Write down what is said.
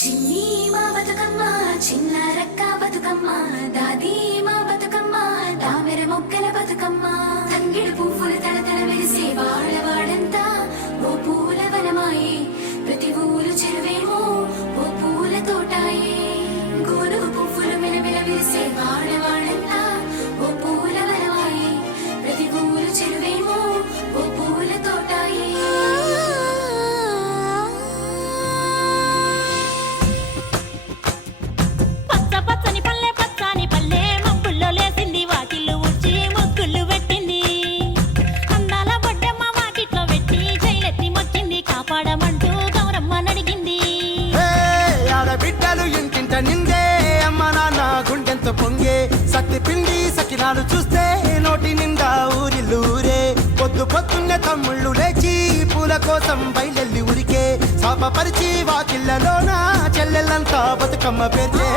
చిన్ని మా బతుకమ్మ చిన్న రక్క బతుకమ్మ దాది మా బతుకమ్మ దామెర మొక్కల బతుకమ్మ తంగిడు పువ్వులు తడతడ మెరిసే వాడవాడంతా ఓ పూల వనమాయే ప్రతి ఊరు చెరువేమో ఓ పూల తోటాయే గోరు పువ్వులు మెలమెల మెరిసే వాడవాడంతా ఓ పూల వనమాయే ప్రతి ఊరు చెరువేమో ఓ పూల తోటాయే నిందే అమ్మ నాన్న గుండెంతో పొంగే సత్తి పిండి సకినాలు చూస్తే నోటి నిండా ఊరిల్లూరే పొద్దు పొద్దున్నే తమ్ముళ్ళు లేచి పూల కోసం బయలెల్లి ఉరికే శాపపరిచి వాకిళ్ళలోన చెల్లెళ్ళంతా బతుకమ్మ పేర్చే